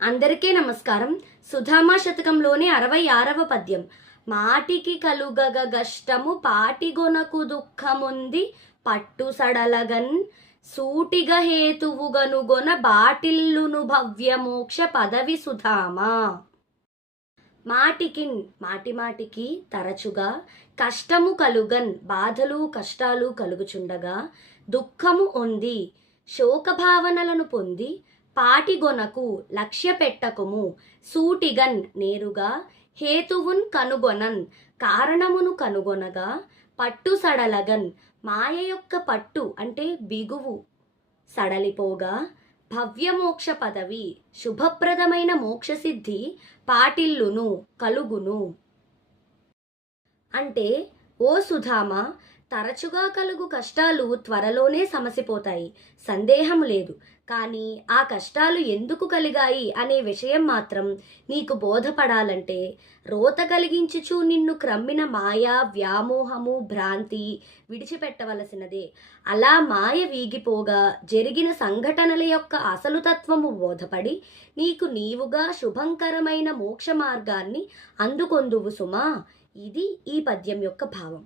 అందరికీ నమస్కారం. సుధామా శతకంలోని 66వ పద్యం. మాటికి కలుగగ గష్టము పాటిగొనకు దుఃఖముంది పట్టు సడలగన్ సూటిగ హేతువుగనుగొన బాటిల్లును భవ్యమోక్ష పదవి సుధామా. మాటికిన్ మాటిమాటికి తరచుగా కష్టము కలుగన్ బాధలు కష్టాలు కలుగుచుండగా దుఃఖము ఉంది శోకభావనలను పొంది పాటిగొనకు లక్ష్య పెట్టకుము సూటిగన్ నేరుగా హేతువున్ కనుగొనన్ కారణమును కనుగొనగా పట్టు సడలగన్ మాయ యొక్క పట్టు అంటే బిగువు సడలిపోగా భవ్యమోక్ష పదవి శుభప్రదమైన మోక్షసిద్ధి పాటిల్లును కలుగును. అంటే ఓ సుధామ, తరచుగా కలుగు కష్టాలు త్వరలోనే సమసిపోతాయి, సందేహం లేదు. కానీ ఆ కష్టాలు ఎందుకు కలిగాయి అనే విషయం మాత్రం నీకు బోధపడాలంటే రోత కలిగించుచు నిన్ను క్రమ్మిన మాయా వ్యామోహము భ్రాంతి విడిచిపెట్టవలసినదే. అలా మాయ వీగిపోగా జరిగిన సంఘటనల యొక్క అసలు తత్వము బోధపడి నీకు నీవుగా శుభంకరమైన మోక్ష మార్గాన్ని అందుకొందువు సుమా. ఇది ఈ పద్యం యొక్క భావం.